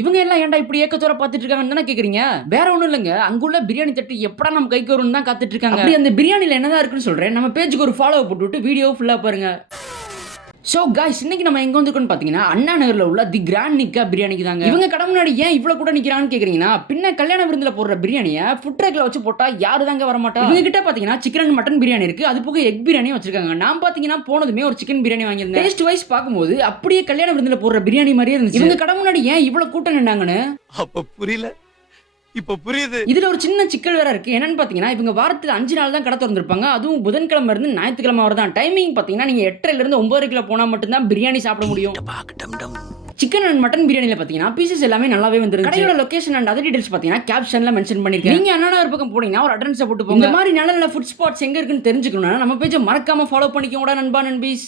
இவங்க எல்லாம் ஏன்டா இப்படி ஏக்கத்தோட பாத்துட்டு இருக்காங்கன்னு தானே கேக்குறீங்க. வேற ஒண்ணும் இல்லங்க, அங்குள்ள பிரியாணி தட்டு எப்படா நம்ம கைக்கு வரும்னு தான் காத்துட்டு இருக்காங்க. அப்படி அந்த பிரியாணில என்னதான் இருக்குன்னு சொல்றேன். நம்ம பேஜுக்கு ஒரு ஃபாலோ போட்டுவிட்டு வீடியோ ஃபுல்லா பாருங்க. ஸோ காய்ஸ், இன்னைக்கு நம்ம எங்க வந்துருக்கோம்னு பார்த்தீங்கன்னா அண்ணா நகரில் உள்ள தி கிராண்ட் நிக்கா பிரியாணிக்கு தாங்க. இவங்க கடை முன்னாடி ஏன் இவ்வளோ கூட நிற்கிறான்னு கேட்குறீங்கன்னா, பின்ன கல்யாண விருந்தில் போடுற பிரியாணியை ஃபுட் ட்ரக்கில் வச்சு போட்டால் யாரு தாங்க வரமாட்டா. இவங்க கிட்ட பார்த்தீங்கன்னா சிக்கன் அண்ட் மட்டன் பிரியாணி இருக்கு, அது போக எக் பிரியாணியும் வச்சிருக்காங்க. நான் பார்த்தீங்கன்னா போனதுமே ஒரு சிக்கன் பிரியாணி வாங்கியிருந்தேன். டேஸ்ட் வைஸ் பார்க்கும்போது அப்படியே கல்யாண விருந்தில் போடுற பிரியாணி மாதிரியே இருந்துச்சு. இவங்க கடை முன்னாடி ஏன் இவ்வளோ கூட்டம் நின்னாங்கன்னு அப்ப புரியல, இப்ப புரியுது. இதுல ஒரு சின்ன சிக்கல் வேற இருக்கு. என்னன்னு பாத்தீங்கன்னா, இவங்க வாரத்துல 5 நாள் தான் கடை திறந்திருப்பாங்க. அதுவும் புதன்கிழமை இருந்து ஞாயிற்றுக்கிழமை வரதான். டைமிங் பாத்தீங்கன்னா நீங்க 8:30 இருந்து 9:30 போனா மட்டும் தான் பிரியாணி சாப்பிட முடியும். சிக்கன் அண்ட் மட்டன் பிரியாணில பாத்தீங்கன்னா பீசஸ் எல்லாமே நல்லாவே வந்துருக்கு. கடையோட லொகேஷன் அண்ட் அதர் டீடைல்ஸ் பாத்தீங்கன்னா கேப்ஷன்ல மென்ஷன் பண்ணிருக்கேன். நீங்க அண்ணா நகர் பக்கம் போனீங்கன்னா ஒரு அட்ரன்ஸ் போட்டு போங்க. இந்த மாதிரி நல்ல நல்ல ஃபுட் ஸ்பாட்ஸ் எங்க இருக்குன்னு தெரிஞ்சுக்கணும்னா நம்ம பேஜை மறக்காம ஃபாலோ பண்ணிக்கோங்கடா நண்பா நண்பீஸ்.